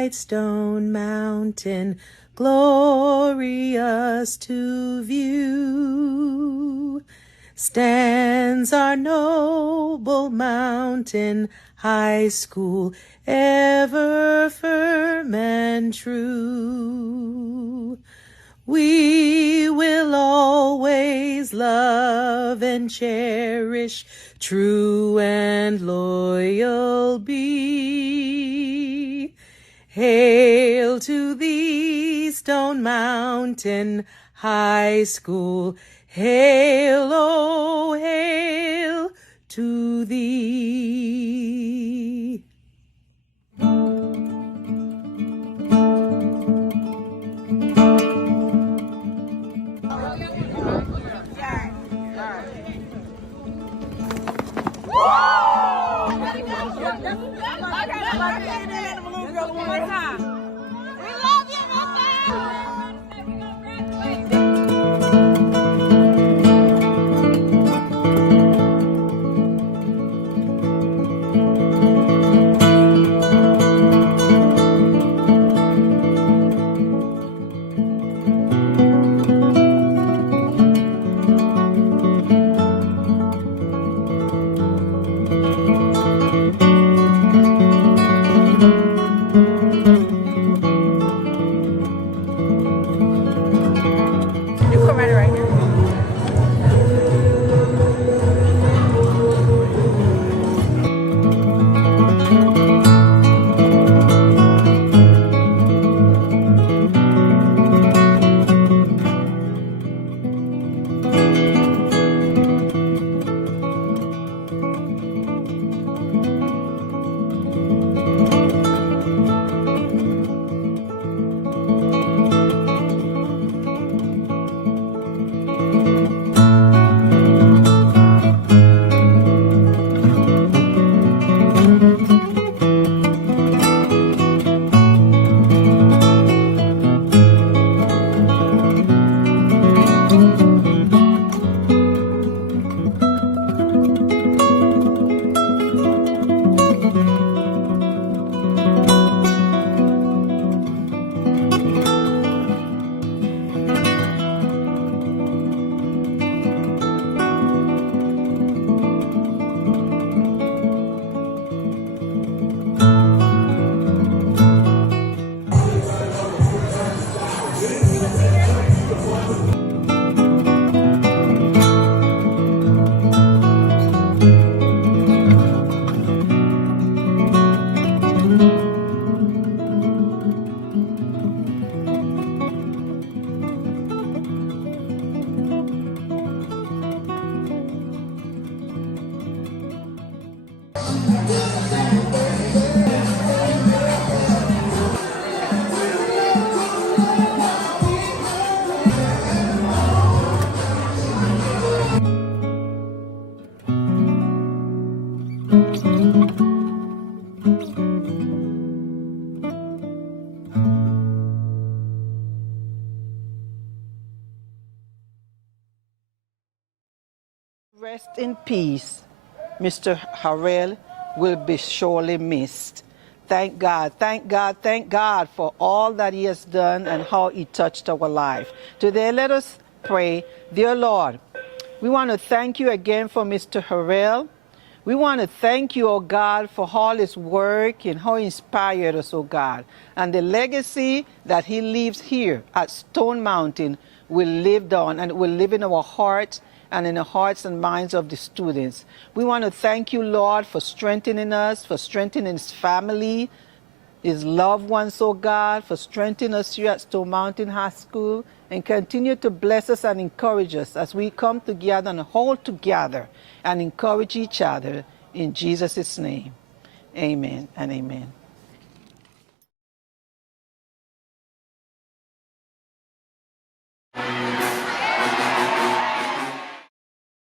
bright stone mountain, glorious to view, stands our noble mountain high school, ever firm and true. We will always love and cherish, true and loyal be. Hail to thee, Stone Mountain High School. Hail, oh, hail to thee. Rest in peace. Mr. Harrell will be surely missed. Thank God, thank God, thank God for all that he has done and how he touched our life. Today, let us pray. Dear Lord, we want to thank you again for Mr. Harrell. We want to thank you, oh God, for all his work and how he inspired us, oh God. And the legacy that he leaves here at Stone Mountain will live on, and it will live in our hearts and in the hearts and minds of the students. We want to thank you, Lord, for strengthening us, for strengthening his family, his loved ones, oh God, for strengthening us here at Stone Mountain High School, and continue to bless us and encourage us as we come together and hold together and encourage each other in Jesus' name. Amen and amen.